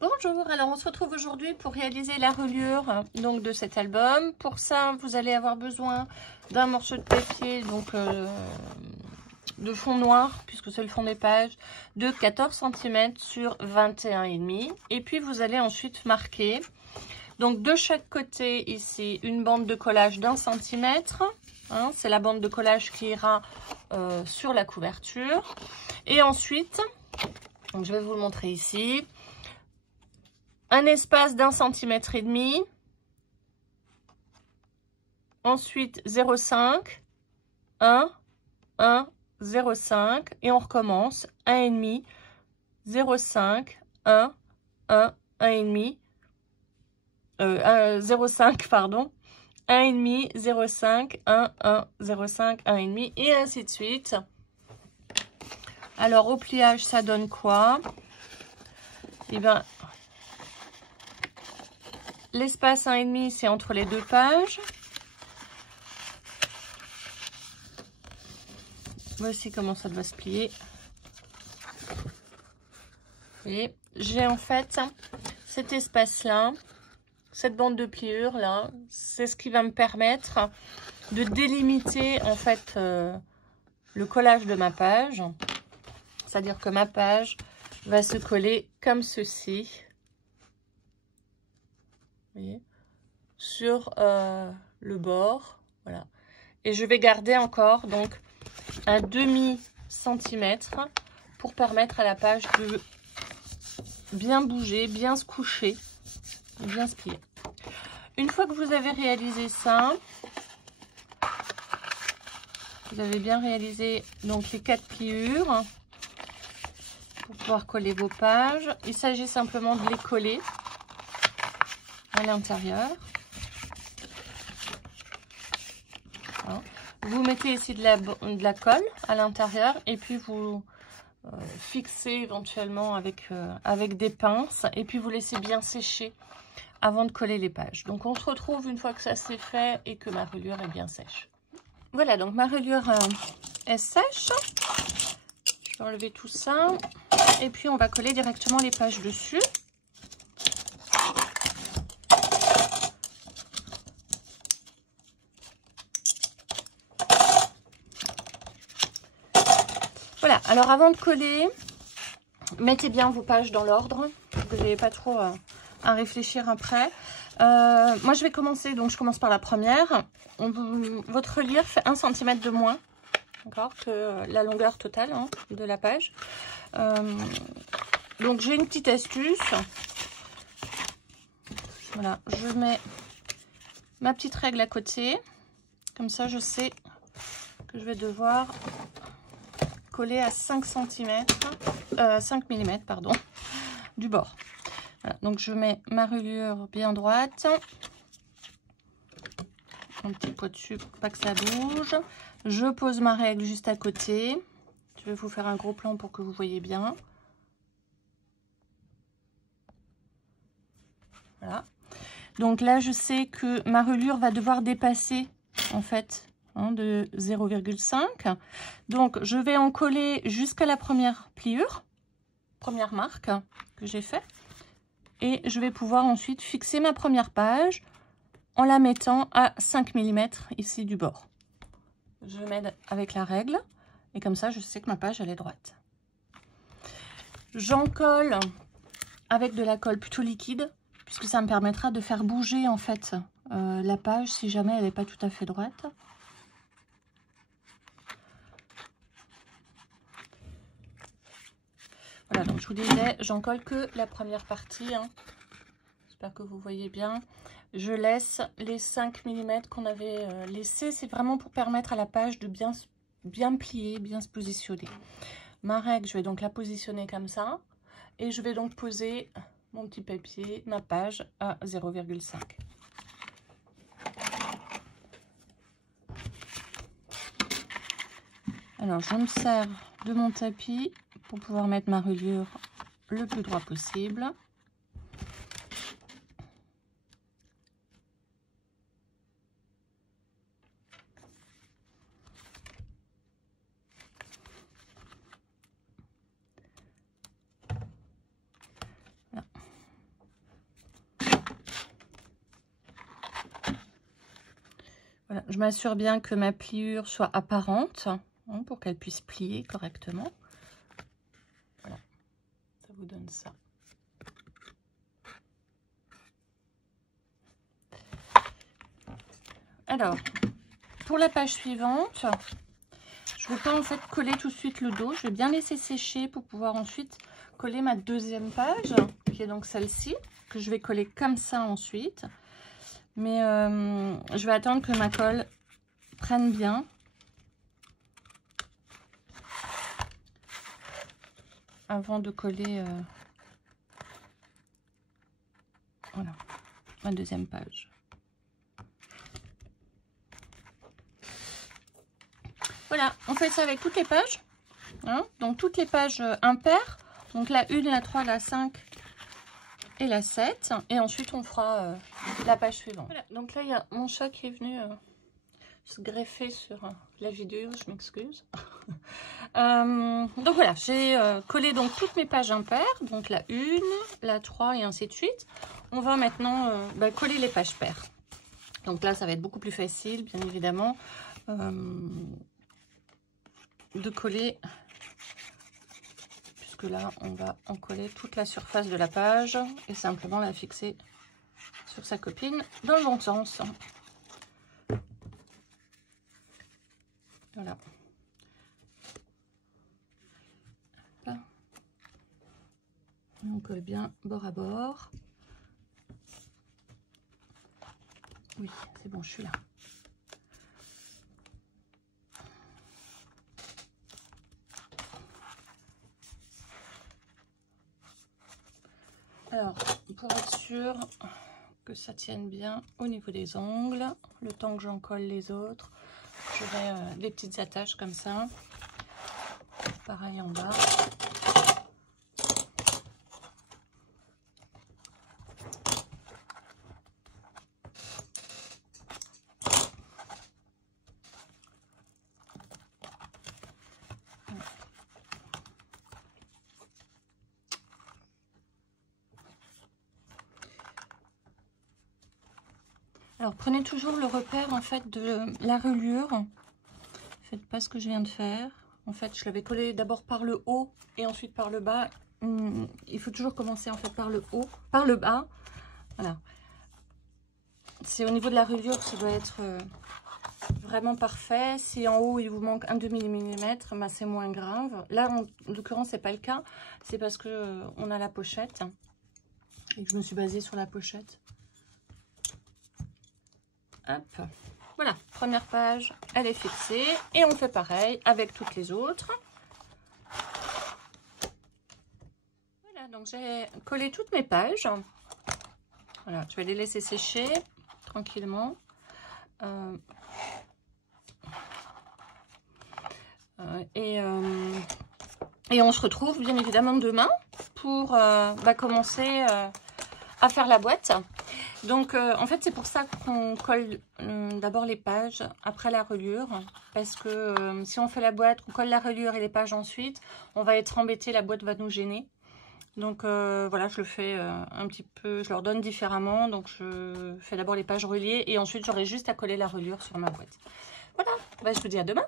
Bonjour, alors on se retrouve aujourd'hui pour réaliser la reliure donc de cet album. Pour ça, vous allez avoir besoin d'un morceau de papier, donc de fond noir, puisque c'est le fond des pages, de 14 cm sur 21,5. Et puis vous allez ensuite marquer, donc de chaque côté ici, une bande de collage d'1 cm. Hein, c'est la bande de collage qui ira sur la couverture. Et ensuite, donc je vais vous le montrer ici. Un espace d'1 centimètre et demi. Ensuite 0,5, 1, 1, 0,5 et on recommence 1,5, 0,5, 1, 1, 1,5, 0,5 pardon, 1,5, 0,5, 1, 1, 0,5, 1,5 et ainsi de suite. Alors au pliage ça donne quoi? Eh bien, l'espace 1,5 c'est entre les deux pages. Voici comment ça doit se plier. Et j'ai en fait cet espace-là, cette bande de pliure là, c'est ce qui va me permettre de délimiter en fait le collage de ma page. C'est-à-dire que ma page va se coller comme ceci. Vous voyez, sur le bord. Voilà. Et je vais garder encore donc un demi centimètre pour permettre à la page de bien bouger, bien se coucher, bien se plier. Une fois que vous avez réalisé ça, vous avez bien réalisé donc les 4 pliures pour pouvoir coller vos pages. Il s'agit simplement de les coller à l'intérieur. Voilà. Vous mettez ici de la colle à l'intérieur et puis vous fixez éventuellement avec des pinces et puis vous laissez bien sécher avant de coller les pages. Donc on se retrouve une fois que ça c'est fait et que ma reliure est bien sèche. Voilà, donc ma reliure est sèche. Je vais enlever tout ça et puis on va coller directement les pages dessus. Voilà, alors avant de coller, mettez bien vos pages dans l'ordre. Vous n'avez pas trop à réfléchir après. Moi, je vais commencer, donc je commence par la première. Votre reliure fait 1 cm de moins que la longueur totale de la page. Donc, j'ai une petite astuce. Voilà, je mets ma petite règle à côté. Comme ça, je sais que je vais devoir coller à 5 cm, 5 mm, pardon, du bord. Voilà, donc je mets ma reliure bien droite. Un petit pot dessus pour pas que ça bouge. Je pose ma règle juste à côté. Je vais vous faire un gros plan pour que vous voyez bien. Voilà. Donc là, je sais que ma reliure va devoir dépasser en fait de 0,5. Donc je vais en coller jusqu'à la première pliure, première marque que j'ai fait. Et je vais pouvoir ensuite fixer ma première page en la mettant à 5 mm ici du bord. Je m'aide avec la règle et comme ça je sais que ma page elle est droite. J'en colle avec de la colle plutôt liquide puisque ça me permettra de faire bouger en fait la page si jamais elle n'est pas tout à fait droite. Voilà, donc je vous disais, j'en colle que la première partie. J'espère que vous voyez bien. Je laisse les 5 mm qu'on avait laissés. C'est vraiment pour permettre à la page de bien plier, bien se positionner. Ma règle, je vais donc la positionner comme ça. Et je vais donc poser mon petit papier, ma page à 0,5. Alors, je me sers de mon tapis pour pouvoir mettre ma reliure le plus droit possible. Voilà. Voilà, je m'assure bien que ma pliure soit apparente, hein, pour qu'elle puisse plier correctement. Voilà, ça vous donne ça. Alors, pour la page suivante, je ne vais pas en fait coller tout de suite le dos. Je vais bien laisser sécher pour pouvoir ensuite coller ma deuxième page, qui est donc celle-ci, que je vais coller comme ça ensuite. Mais je vais attendre que ma colle prenne bien. Avant de coller voilà, ma deuxième page. Voilà, on fait ça avec toutes les pages. Hein, donc toutes les pages impaires. Donc la 1, la 3, la 5 et la 7. Et ensuite on fera la page suivante. Voilà, donc là il y a mon chat qui est venu se greffer sur la vidéo, je m'excuse. Donc voilà, j'ai collé donc toutes mes pages impaires. Donc la 1, la 3 et ainsi de suite. On va maintenant coller les pages paires. Donc là ça va être beaucoup plus facile, bien évidemment. De coller, puisque là on va en coller toute la surface de la page et simplement la fixer sur sa copine dans le bon sens. Voilà. Et on colle bien bord à bord. Oui, c'est bon, je suis là. Alors, pour être sûr que ça tienne bien au niveau des ongles, le temps que j'en colle les autres, j'aurai des petites attaches comme ça. Pareil en bas. Alors prenez toujours le repère en fait de la reliure. Faites pas ce que je viens de faire. En fait, je l'avais collé d'abord par le haut et ensuite par le bas. Il faut toujours commencer en fait par le haut, par le bas. Voilà. C'est au niveau de la reliure, ça doit être vraiment parfait. Si en haut il vous manque un demi-millimètre, bah, c'est moins grave. Là, en l'occurrence, c'est pas le cas. C'est parce que on a la pochette et que je me suis basée sur la pochette. Hop. Voilà, première page, elle est fixée. Et on fait pareil avec toutes les autres. Voilà, donc j'ai collé toutes mes pages. Voilà, je vais les laisser sécher tranquillement. Et on se retrouve bien évidemment demain pour commencer à faire la boîte. Donc en fait c'est pour ça qu'on colle d'abord les pages après la reliure, parce que si on fait la boîte, on colle la reliure et les pages ensuite, on va être embêté, la boîte va nous gêner. Donc voilà, je le fais un petit peu, je leur donne différemment. Donc je fais d'abord les pages reliées et ensuite j'aurai juste à coller la reliure sur ma boîte. Voilà, bah, je vous dis à demain.